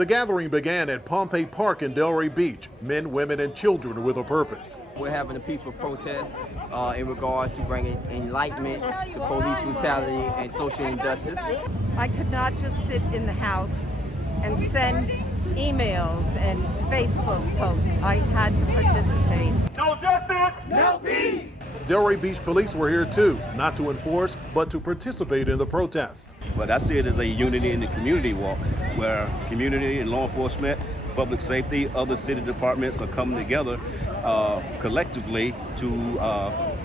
The gathering began at Pompey Park in Delray Beach. Men, women, and children with a purpose. We're having a peaceful protest in regards to bringing enlightenment to police brutality and social injustice. I could not just sit in the house and send emails and Facebook posts. I had to participate. No justice, no peace. Delray Beach police were here too, not to enforce, but to participate in the protest. But I see it as a unity in the community walk, where community and law enforcement, public safety, other city departments are coming together collectively to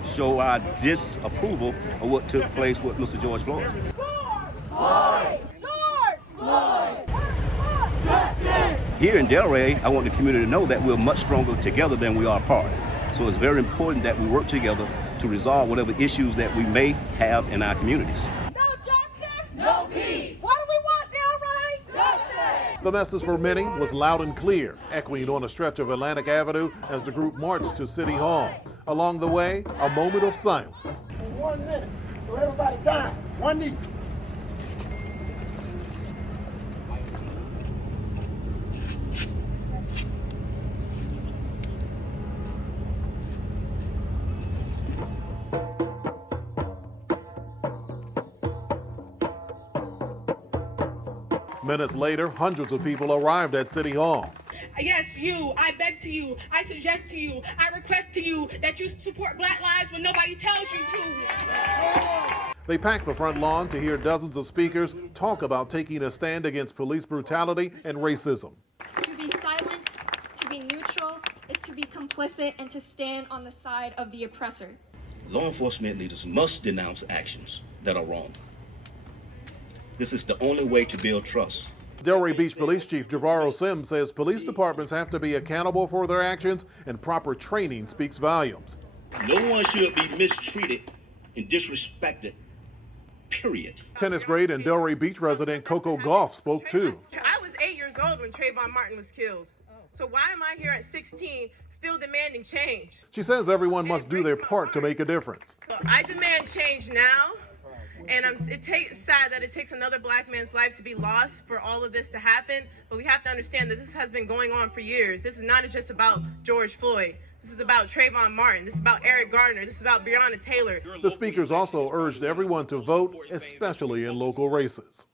show our disapproval of what took place with Mr. George Floyd. Here in Delray, I want the community to know that we're much stronger together than we are apart. So it's very important that we work together to resolve whatever issues that we may have in our communities. No justice, no peace. What do we want, Delray? Justice. The message for many was loud and clear, echoing on a stretch of Atlantic Avenue as the group marched to City Hall. Along the way, a moment of silence. 1 minute, so everybody down, one knee. Minutes later, hundreds of people arrived at City Hall. Yes, you, I beg to you, I suggest to you, I request to you that you support Black lives when nobody tells you to. They packed the front lawn to hear dozens of speakers talk about taking a stand against police brutality and racism. To be silent, to be neutral, is to be complicit and to stand on the side of the oppressor. Law enforcement leaders must denounce actions that are wrong. This is the only way to build trust. Delray Beach Police Chief Javaro Sims says police departments have to be accountable for their actions, and proper training speaks volumes. No one should be mistreated and disrespected, period. Tennis grade and Delray Beach resident Coco Gauff spoke too. I was 8 years old when Trayvon Martin was killed. So why am I here at 16 still demanding change? She says everyone must do their part to make a difference. I demand change now. And it's sad that it takes another Black man's life to be lost for all of this to happen. But we have to understand that this has been going on for years. This is not just about George Floyd. This is about Trayvon Martin. This is about Eric Garner. This is about Breonna Taylor. The speakers also urged everyone to vote, especially in local races.